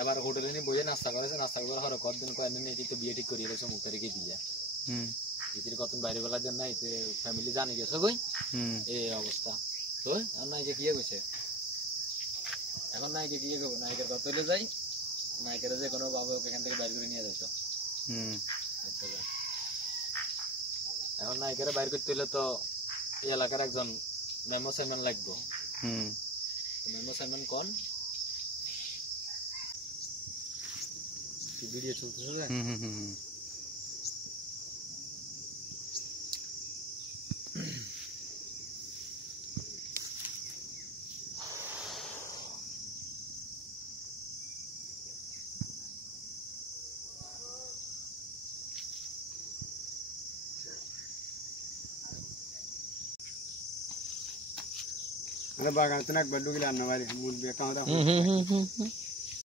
এবার হোটেলে নিয়ে বসে নাস্তা করেছে, নাস্তা করে হর কতদিন কয়েকদিন এই তো বিয়ে ঠিক করিয়ে রয়েছে মুখ তারিখে দিয়ে ইতির কতদিন বাইরে বেলার জন্য এতে ফ্যামিলি জানি গেছে কই এই অবস্থা। তো আর নাইকে গিয়ে গেছে, এখন নাইকে গিয়ে গেবো, নায়িকার কথা হইলে যাই, নায়িকারা যে কোনো বাবা এখান থেকে বাইরে করে নিয়ে যাইত। আচ্ছা, এখন নায়িকারা বাইর করতে হলে তো এই এলাকার একজন মেমো চেয়ারম্যান লাগবো। মেমো চেয়ারম্যান কোন ভিডিও চলতেছে? अरे बागान तो ना बंडू की लाना वाली मूल बेकार होता है।